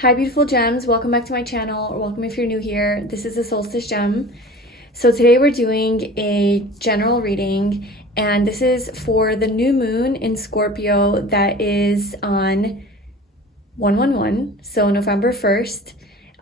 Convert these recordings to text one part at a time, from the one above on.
Hi beautiful gems, welcome back to my channel, or welcome if you're new here. This is a solstice gem. So today we're doing a general reading, and this is for the new moon in Scorpio that is on 1/11, so November 1st.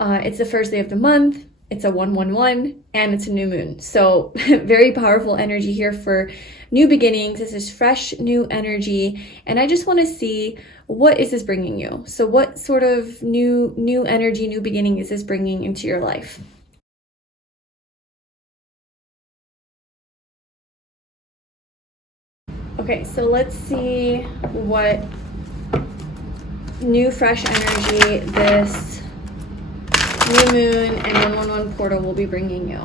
It's the first day of the month, it's a 1/11, and it's a new moon. So very powerful energy here for new beginnings. This is fresh new energy, and I just want to see, what is this bringing you? So what sort of new energy, new beginning is this bringing into your life? Okay, so let's see what new fresh energy this new moon and 1/11 portal will be bringing you.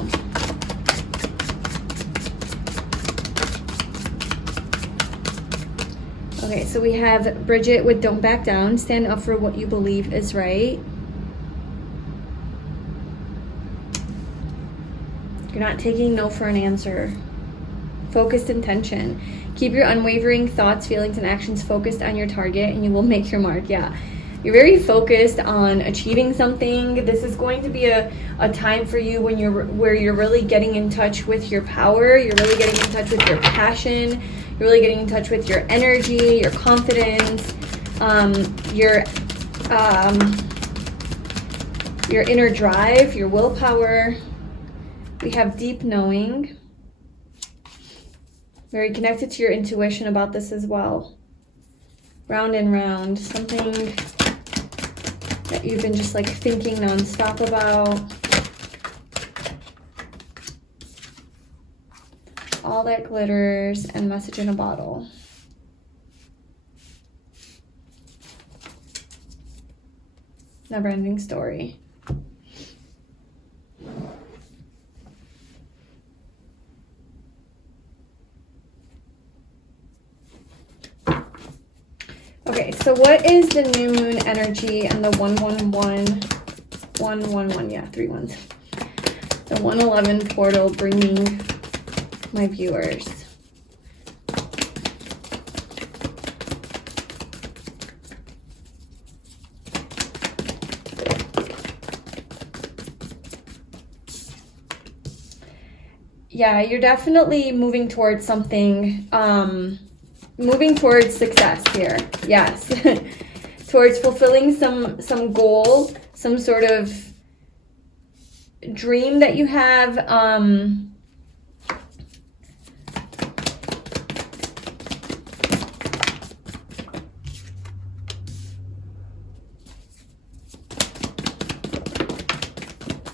Okay, so we have Bridget with Don't Back Down. Stand up for what you believe is right. You're not taking no for an answer. Focused intention. Keep your unwavering thoughts, feelings, and actions focused on your target, and you will make your mark. Yeah, you're very focused on achieving something. This is going to be a time for you where you're really getting in touch with your power. You're really getting in touch with your passion. You're really getting in touch with your energy, your confidence, your inner drive, your willpower. We have deep knowing. Very connected to your intuition about this as well. Round and round, something that you've been just like thinking nonstop about. All that glitters, and message in a bottle. Never ending story. Okay, so what is the new moon energy and the 1/11, yeah, 3 ones. The 1/11 portal bringing my viewers? Yeah, you're definitely moving towards something, moving towards success here. Yes. Towards fulfilling some goal, some sort of dream that you have.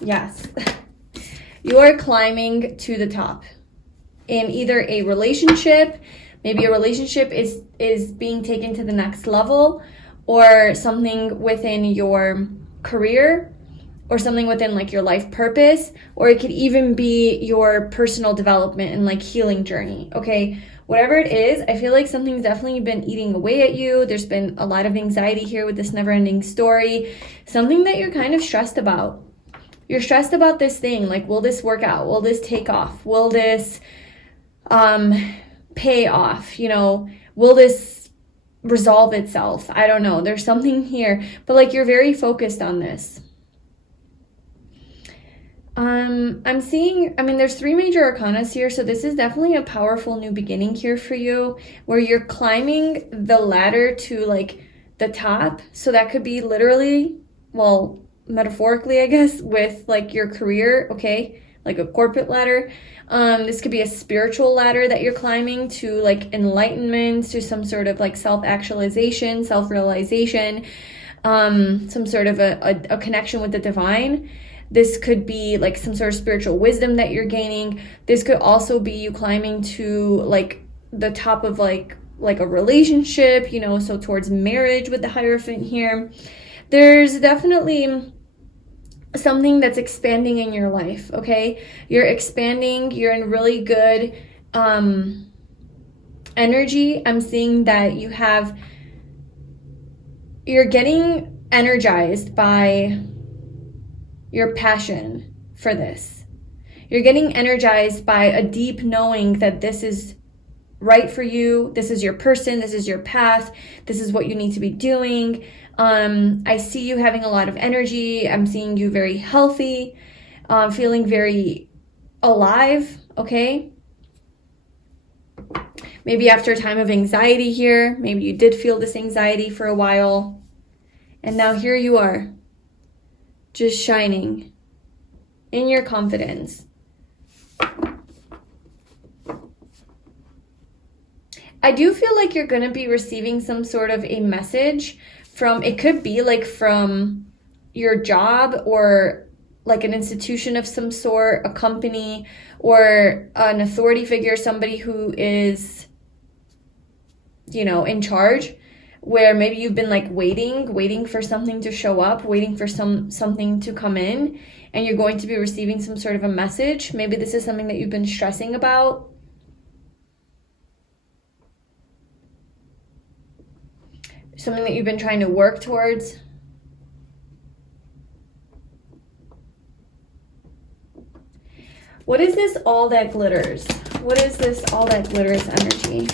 Yes. You are climbing to the top in either a relationship. Maybe a relationship is being taken to the next level, or something within your career, or something within like your life purpose, or it could even be your personal development and like healing journey. Okay, whatever it is, I feel like something's definitely been eating away at you. There's been a lot of anxiety here with this never-ending story, something that you're kind of stressed about. You're stressed about this thing, like, will this work out? Will this take off? Will this pay off? You know, will this resolve itself? I don't know. There's something here, but like you're very focused on this. I'm seeing, there's 3 major arcanas here, so this is definitely a powerful new beginning here for you, where you're climbing the ladder to like the top. So that could be literally, well, metaphorically, I guess, with like your career, okay, like a corporate ladder. This could be a spiritual ladder that you're climbing to like enlightenment, to some sort of like self-actualization, self-realization, some sort of a connection with the divine. This could be like some sort of spiritual wisdom that you're gaining. This could also be you climbing to like the top of like a relationship, you know, so towards marriage with the Hierophant here. There's definitely something that's expanding in your life, okay? You're expanding, you're in really good energy. I'm seeing that you're getting energized by your passion for this. You're getting energized by a deep knowing that this is right for you. This is your person. This is your path. This is what you need to be doing. I see you having a lot of energy. I'm seeing you very healthy, feeling very alive, okay? Maybe after a time of anxiety here, maybe you did feel this anxiety for a while. And now here you are, just shining in your confidence. I do feel like you're going to be receiving some sort of a message from, it could be like from your job or like an institution of some sort, a company or an authority figure, somebody who is, you know, in charge, where maybe you've been like waiting for something to show up, waiting for something to come in, and you're going to be receiving some sort of a message. Maybe this is something that you've been stressing about. Something that you've been trying to work towards. What is this all that glitters? What is this all that glitters energy?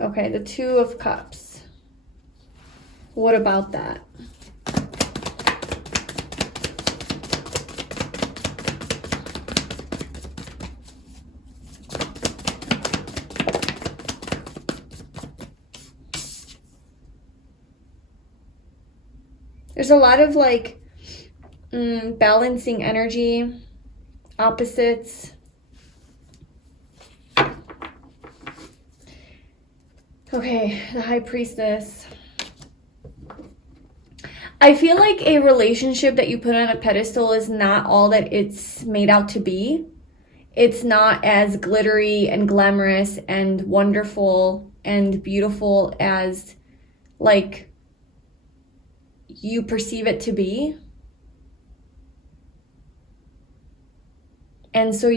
Okay, the Two of Cups. What about that? There's a lot of like balancing energy, opposites. Okay, the High Priestess. I feel like a relationship that you put on a pedestal is not all that it's made out to be. It's not as glittery and glamorous and wonderful and beautiful as like you perceive it to be. And so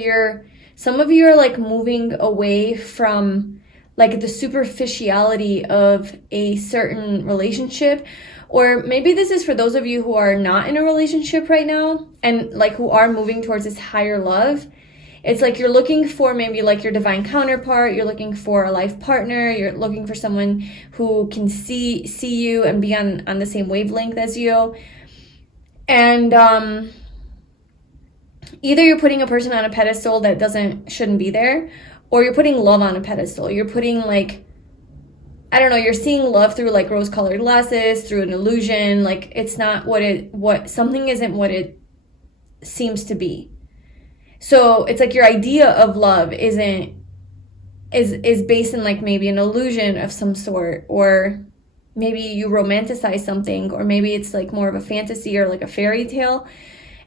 some of you are like moving away from like the superficiality of a certain relationship. Or maybe this is for those of you who are not in a relationship right now and like who are moving towards this higher love. It's like you're looking for maybe like your divine counterpart, you're looking for a life partner, you're looking for someone who can see you and be on the same wavelength as you. And either you're putting a person on a pedestal that shouldn't be there, or you're putting love on a pedestal. You're putting like, I don't know, you're seeing love through like rose-colored glasses, through an illusion. Like it's not something isn't what it seems to be. So it's like your idea of love is based in like maybe an illusion of some sort, or maybe you romanticize something, or maybe it's like more of a fantasy or like a fairy tale.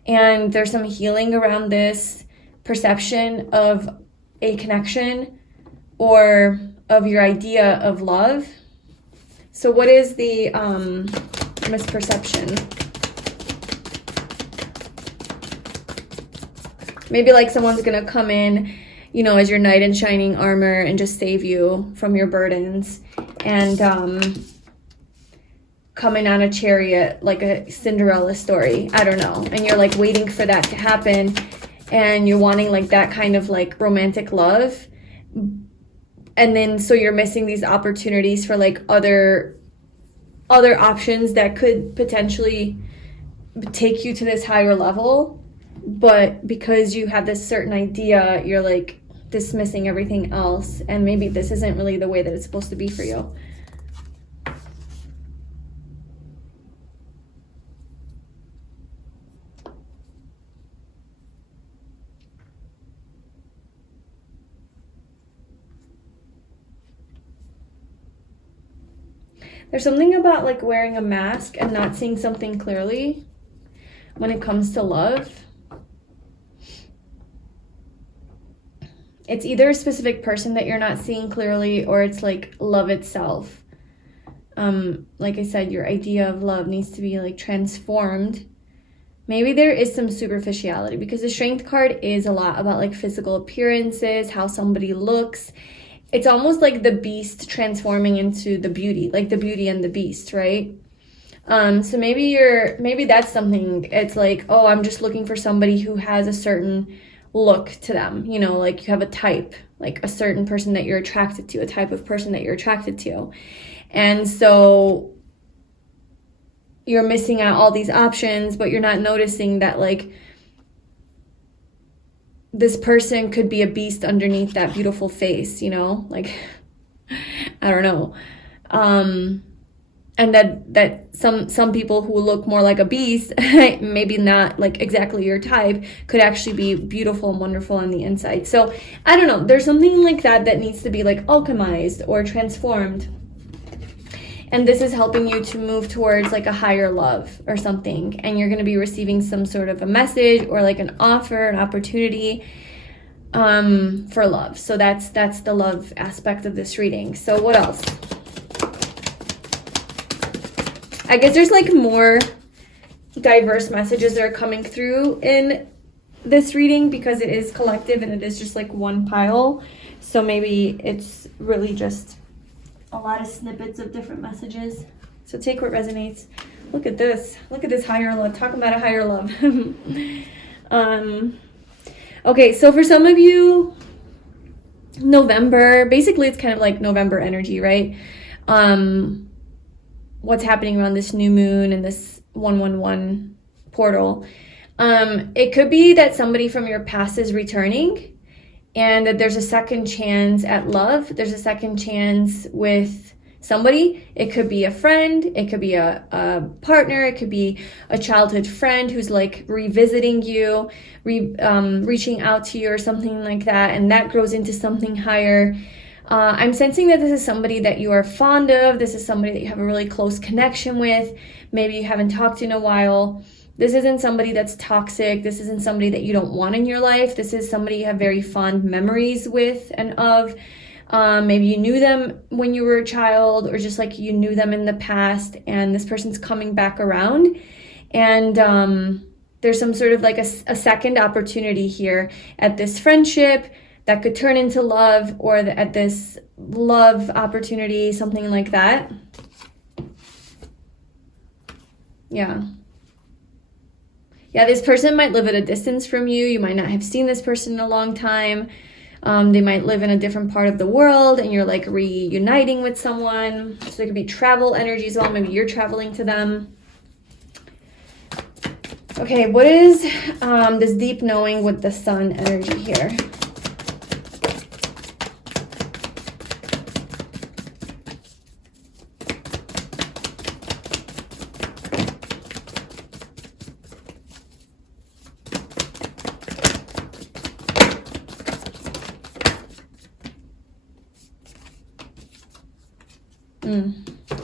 And there's some healing around this perception of a connection or of your idea of love. So what is the misperception? Maybe like someone's gonna come in, you know, as your knight in shining armor and just save you from your burdens, and come in on a chariot like a Cinderella story. I don't know. And you're like waiting for that to happen, and you're wanting like that kind of like romantic love. And then so you're missing these opportunities for like other options that could potentially take you to this higher level. But because you have this certain idea, you're like dismissing everything else, and maybe this isn't really the way that it's supposed to be for you. There's something about like wearing a mask and not seeing something clearly when it comes to love. It's either a specific person that you're not seeing clearly, or it's like love itself. Like I said, your idea of love needs to be like transformed. Maybe there is some superficiality, because the Strength card is a lot about like physical appearances, how somebody looks. It's almost like the beast transforming into the beauty, like the Beauty and the Beast, right? So maybe that's something. It's like, oh, I'm just looking for somebody who has a certain look to them, you know, like you have a type, like a certain person that you're attracted to, a type of person that you're attracted to. And so you're missing out all these options, but you're not noticing that like this person could be a beast underneath that beautiful face, you know? Like, I don't know. And that some people who look more like a beast, maybe not like exactly your type, could actually be beautiful and wonderful on the inside. So I don't know, there's something like that needs to be like alchemized or transformed. And this is helping you to move towards like a higher love or something. And you're going to be receiving some sort of a message or like an offer, an opportunity for love. So that's the love aspect of this reading. So what else? I guess there's like more diverse messages that are coming through in this reading because it is collective and it is just like one pile. So maybe it's really just a lot of snippets of different messages. So take what resonates. Look at this. Look at this higher love. Talk about a higher love. Okay, so for some of you, November, basically it's kind of like November energy, right? What's happening around this new moon and this 111 portal. It could be that somebody from your past is returning and that there's a second chance at love. There's a second chance with somebody. It could be a friend. It could be a partner. It could be a childhood friend who's like revisiting you, reaching out to you or something like that. And that grows into something higher. I'm sensing that this is somebody that you are fond of. This is somebody that you have a really close connection with. Maybe you haven't talked to in a while. This isn't somebody that's toxic. This isn't somebody that you don't want in your life. This is somebody you have very fond memories with and of. Maybe you knew them when you were a child or just like you knew them in the past and this person's coming back around. And there's some sort of like a second opportunity here at this friendship that could turn into love or at this love opportunity, something like that. Yeah. Yeah, this person might live at a distance from you. You might not have seen this person in a long time. They might live in a different part of the world and you're like reuniting with someone. So there could be travel energy as well. Maybe you're traveling to them. Okay, what is this deep knowing with the sun energy here?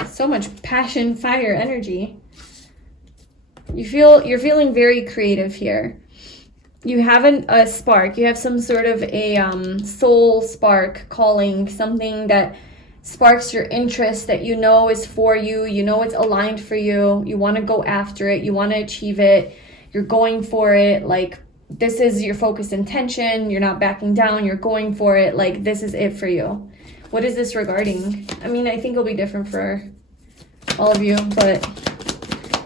So much passion, fire, energy. You're feeling very creative here. You have a spark. You have some sort of a soul spark calling, something that sparks your interest that you know is for you. You know it's aligned for you. You want to go after it. You want to achieve it. You're going for it. Like this is your focused intention. You're not backing down. You're going for it. Like this is it for you. What is this regarding? I mean, I think it'll be different for all of you, but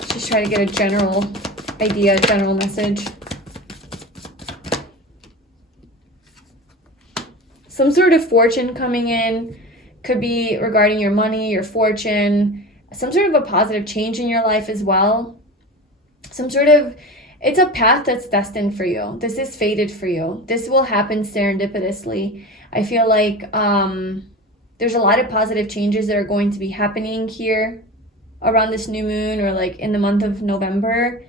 just try to get a general idea, general message. Some sort of fortune coming in, could be regarding your money, your fortune, some sort of a positive change in your life as well. Some sort of, it's a path that's destined for you. This is fated for you. This will happen serendipitously. I feel like there's a lot of positive changes that are going to be happening here around this new moon or like in the month of November.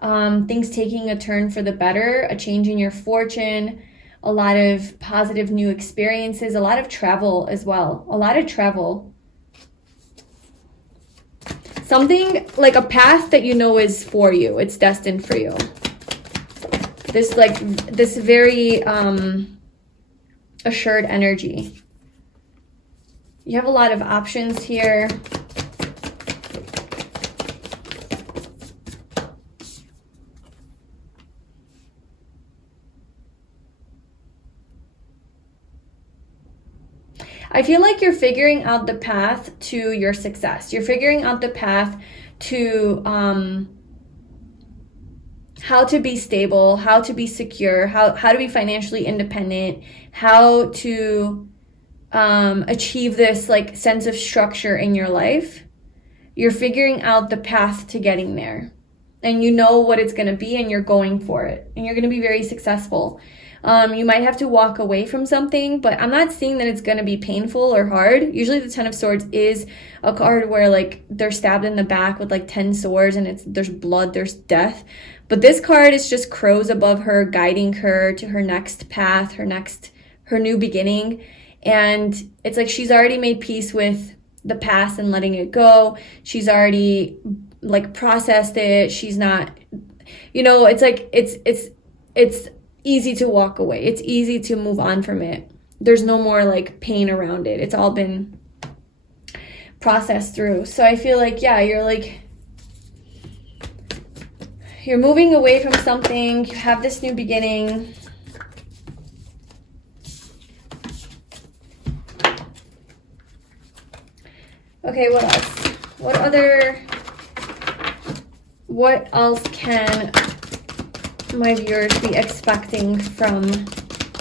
Things taking a turn for the better, a change in your fortune, a lot of positive new experiences, a lot of travel as well. A lot of travel. Something like a path that you know is for you. It's destined for you. This very assured energy. You have a lot of options here. I feel like you're figuring out the path to your success. You're figuring out the path to how to be stable, how to be secure, how to be financially independent, how to achieve this like sense of structure in your life. you're figuring out the path to getting there. And you know what it's going to be, and you're going for it. And you're going to be very successful. You might have to walk away from something, but I'm not seeing that it's going to be painful or hard. Usually the 10 of Swords is a card where like they're stabbed in the back with like 10 swords and there's blood, there's death. But this card is just crows above her, guiding her to her next path, her new beginning. And it's like she's already made peace with the past and letting it go. She's already like processed it. She's not, it's like it's easy to walk away. It's easy to move on from it. There's no more like pain around it. It's all been processed through. So I feel like, yeah, you're moving away from something. You have this new beginning. Okay, what else? What else can my viewers be expecting from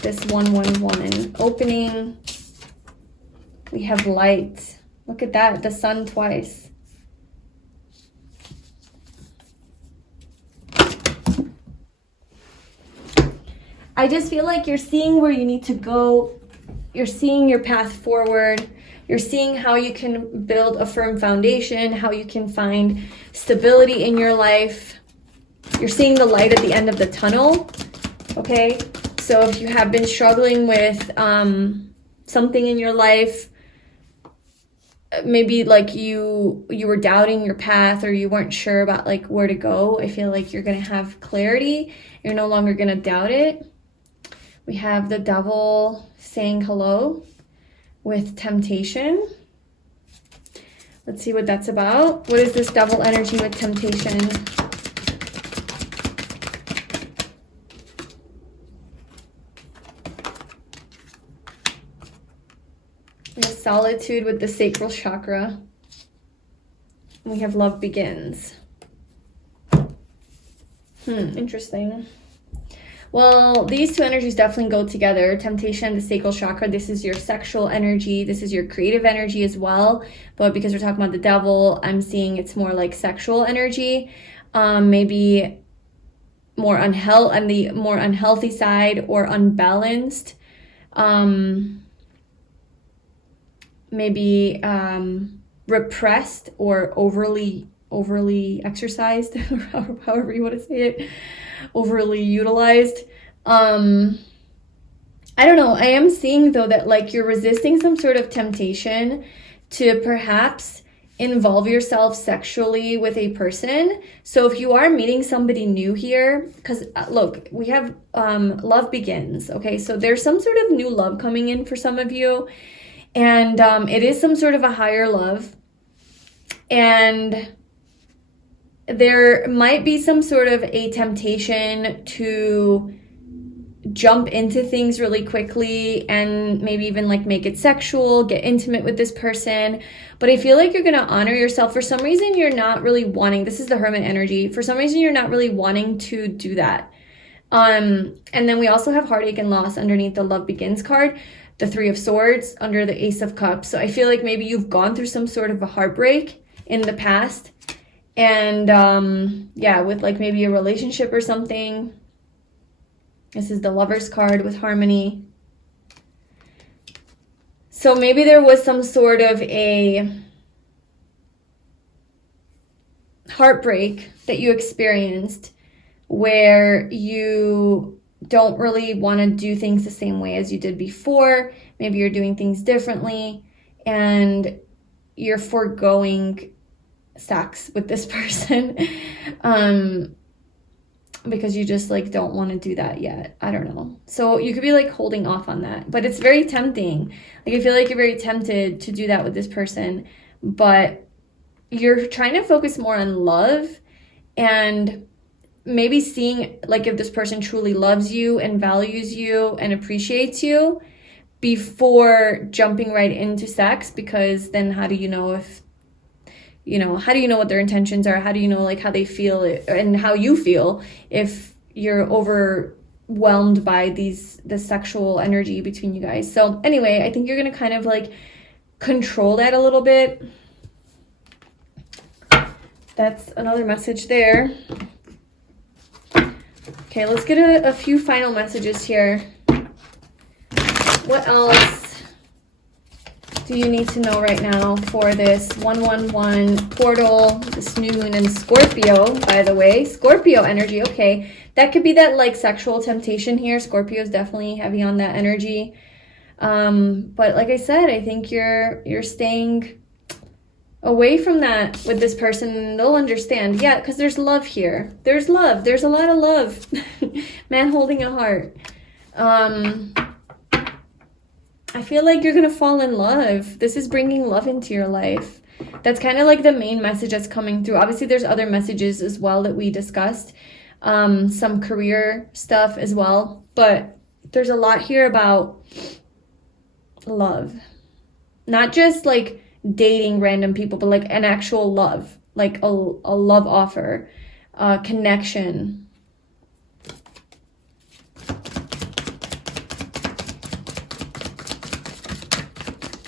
this 1-1 woman? Opening. We have light. Look at that, the sun twice. I just feel like you're seeing where you need to go. You're seeing your path forward. You're seeing how you can build a firm foundation, how you can find stability in your life. You're seeing the light at the end of the tunnel, okay? So if you have been struggling with something in your life, maybe like you were doubting your path or you weren't sure about like where to go, I feel like you're going to have clarity. You're no longer going to doubt it. We have the Devil saying hello with temptation. Let's see what that's about. What is this Devil energy with temptation? We have solitude with the sacral chakra. We have love begins. Interesting. Well, these two energies definitely go together. Temptation, the sacral chakra, this is your sexual energy. This is your creative energy as well. But because we're talking about the devil, I'm seeing it's more like sexual energy. Maybe more on the more unhealthy side or unbalanced. Maybe repressed or overly exercised, however you want to say it. Overly utilized. I don't know. I am seeing though that like you're resisting some sort of temptation to perhaps involve yourself sexually with a person. So if you are meeting somebody new here, because look, we have love begins. Okay, so there's some sort of new love coming in for some of you, and it is some sort of a higher love, and there might be some sort of a temptation to jump into things really quickly and maybe even like make it sexual, get intimate with this person. But I feel like you're going to honor yourself. For some reason, you're not really wanting, this is the Hermit energy. For some reason, you're not really wanting to do that. And then we also have heartache and loss underneath the Love Begins card, the Three of Swords under the Ace of Cups. So I feel like maybe you've gone through some sort of a heartbreak in the past. And yeah, with like maybe a relationship or something. This is the Lover's card with harmony. So maybe there was some sort of a heartbreak that you experienced where you don't really want to do things the same way as you did before. Maybe you're doing things differently and you're foregoing sex with this person because you just like don't want to do that yet. I don't know. So you could be like holding off on that, but it's very tempting. Like I feel like you're very tempted to do that with this person, but you're trying to focus more on love and maybe seeing like if this person truly loves you and values you and appreciates you before jumping right into sex, because then how do you know if how do you know what their intentions are? How do you know like how they feel and how you feel if you're overwhelmed by the sexual energy between you guys? So anyway, I think you're going to kind of like control that a little bit. that's another message there. Okay, let's get a few final messages here. What else do you need to know right now for this 111 portal, this new moon in Scorpio, by the way? Scorpio energy, okay. That could be that like sexual temptation here. Scorpio is definitely heavy on that energy. But like I said, I think you're staying away from that with this person. They'll understand. Yeah, because there's love here. There's love. There's a lot of love. Man holding a heart. I feel like you're going to fall in love. This is bringing love into your life. That's kind of like the main message that's coming through. Obviously, there's other messages as well that we discussed. Some career stuff as well. But there's a lot here about love. Not just like dating random people, but like an actual love. Like a love offer. Connection.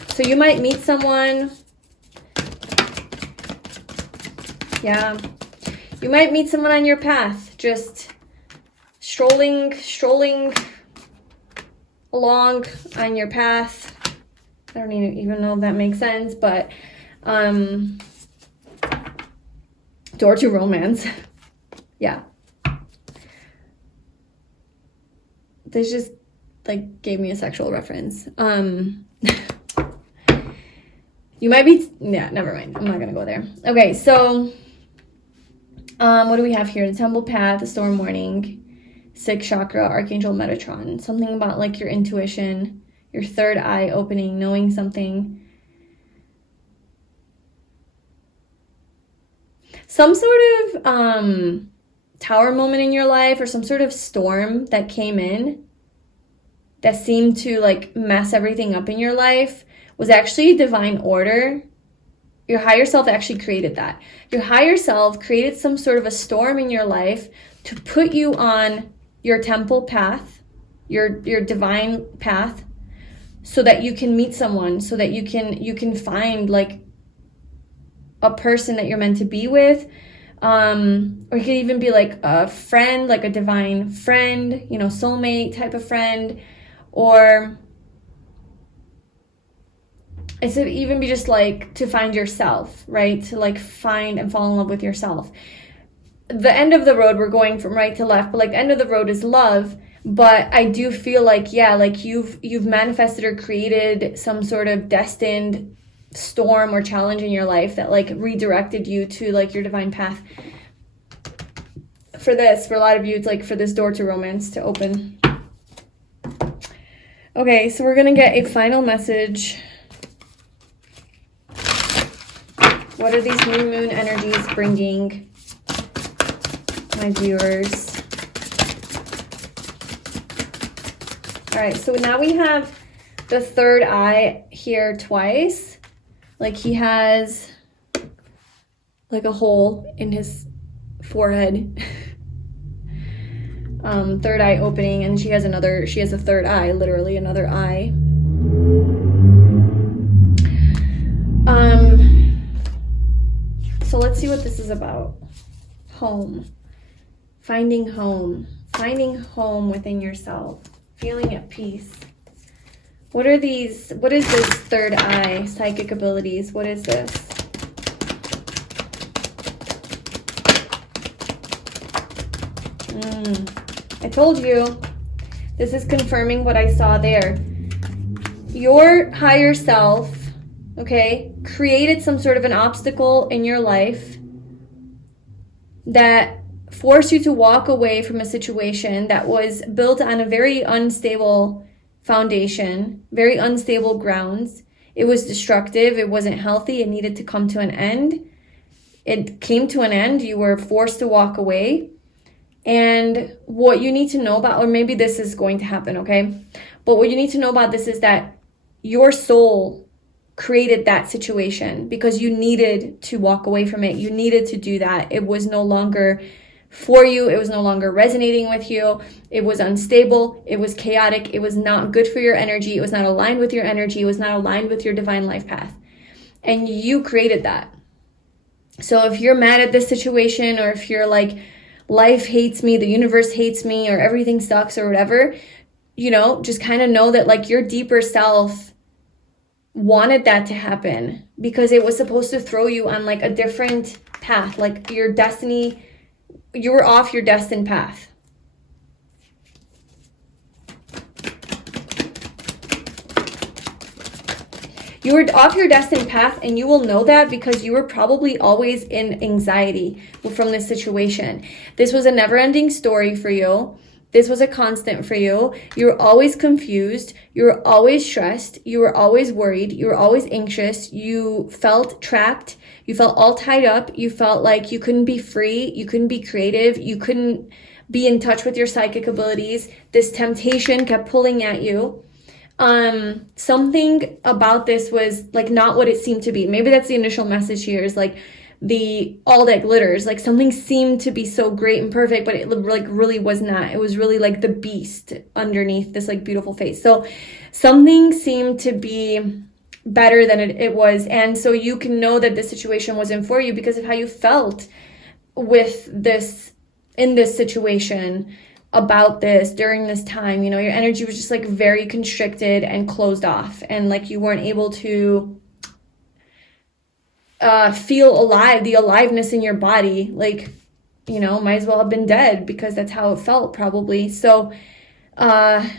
So you might meet someone. Yeah. You might meet someone on your path. Just strolling along on your path. I don't even know if that makes sense, but door to romance. Yeah. This just like gave me a sexual reference. You might be, yeah, never mind. I'm not going to go there. Okay, so what do we have here? The Temple Path, the Storm Warning, 6th Chakra, Archangel Metatron. Something about like your intuition, your third eye opening, knowing something. Some sort of tower moment in your life or some sort of storm that came in that seemed to like mess everything up in your life was actually divine order. Your higher self actually created that. Your higher self created some sort of a storm in your life to put you on your temple path, your divine path, so that you can meet someone, so that you can find like a person that you're meant to be with. Or it could even be like a friend, like a divine friend, you know, soulmate type of friend, or it could even be just like to find yourself, right? To like find and fall in love with yourself. The end of the road, we're going from right to left, but like the end of the road is love. But I do feel like, yeah, like you've manifested or created some sort of destined storm or challenge in your life that like redirected you to like your divine path. For a lot of you, it's like for this door to romance to open. Okay, so we're gonna get a final message. What are these new moon energies bringing my viewers? All right, so now we have the third eye here twice. Like he has like a hole in his forehead. Third eye opening, and she has a third eye, literally another eye. So let's see what this is about. Home. Finding home. Finding home within yourself. Feeling at peace. What is this third eye? Psychic abilities. What is this? I told you. This is confirming what I saw there. Your higher self, okay, created some sort of an obstacle in your life that forced you to walk away from a situation that was built on a very unstable foundation, very unstable grounds. It was destructive. It wasn't healthy. It needed to come to an end. It came to an end. You were forced to walk away. And what you need to know about, or maybe this is going to happen, okay? But what you need to know about this is that your soul created that situation because you needed to walk away from it. You needed to do that. It was no longer for you. It was no longer resonating with you. It was unstable. It was chaotic. It was not good for your energy. It was not aligned with your energy. It was not aligned with your divine life path. And you created that. So if you're mad at this situation, or if you're like, life hates me, the universe hates me, or everything sucks or whatever, you know, just kind of know that like your deeper self wanted that to happen, because it was supposed to throw you on like a different path, like your destiny, you were off your destined path. You were off your destined path, and you will know that because you were probably always in anxiety from this situation. This was a never-ending story for you. This was a constant for you. You were always confused. You were always stressed. You were always worried. You were always anxious. You felt trapped. You felt all tied up. You felt like you couldn't be free. You couldn't be creative. You couldn't be in touch with your psychic abilities. This temptation kept pulling at you. Something about this was like not what it seemed to be. Maybe that's the initial message here, is like the all that glitters, like something seemed to be so great and perfect, but it like really was not. It was really like the beast underneath this like beautiful face. So something seemed to be better than it was. And so you can know that this situation wasn't for you because of how you felt with this, in this situation, about this during this time. You know, your energy was just like very constricted and closed off, and like you weren't able to feel alive, the aliveness in your body. Like, you know, might as well have been dead, because that's how it felt probably. So that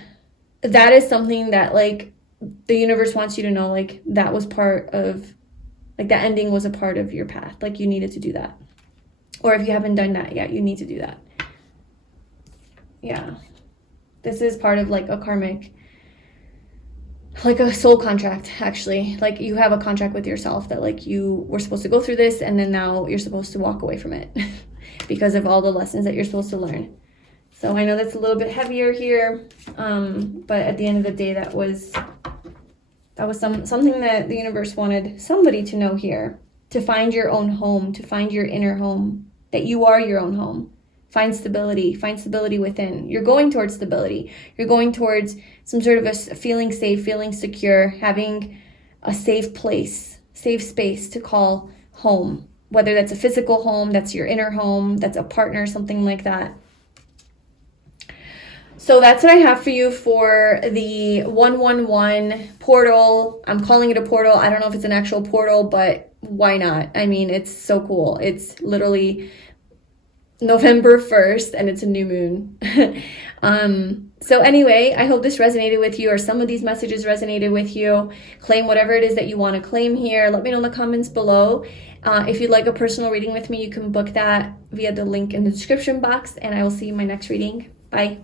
is something that like the universe wants you to know, like that was part of, like that ending was a part of your path. Like you needed to do that. Or if you haven't done that yet, you need to do that. Yeah, this is part of like a karmic, like a soul contract, actually. Like you have a contract with yourself that like you were supposed to go through this, and then now you're supposed to walk away from it because of all the lessons that you're supposed to learn. So I know that's a little bit heavier here, but at the end of the day, that was something that the universe wanted somebody to know here, to find your own home, to find your inner home, that you are your own home. Find stability within. You're going towards stability. You're going towards some sort of a feeling safe, feeling secure, having a safe place, safe space to call home. Whether that's a physical home, that's your inner home, that's a partner, something like that. So that's what I have for you for the 111 portal. I'm calling it a portal. I don't know if it's an actual portal, but why not? I mean, it's so cool. It's literally November 1st, and it's a new moon. So anyway, I hope this resonated with you, or some of these messages resonated with you. Claim whatever it is that you want to claim here. Let me know in the comments below. If you'd like a personal reading with me, you can book that via the link in the description box, and I will see you in my next reading. Bye.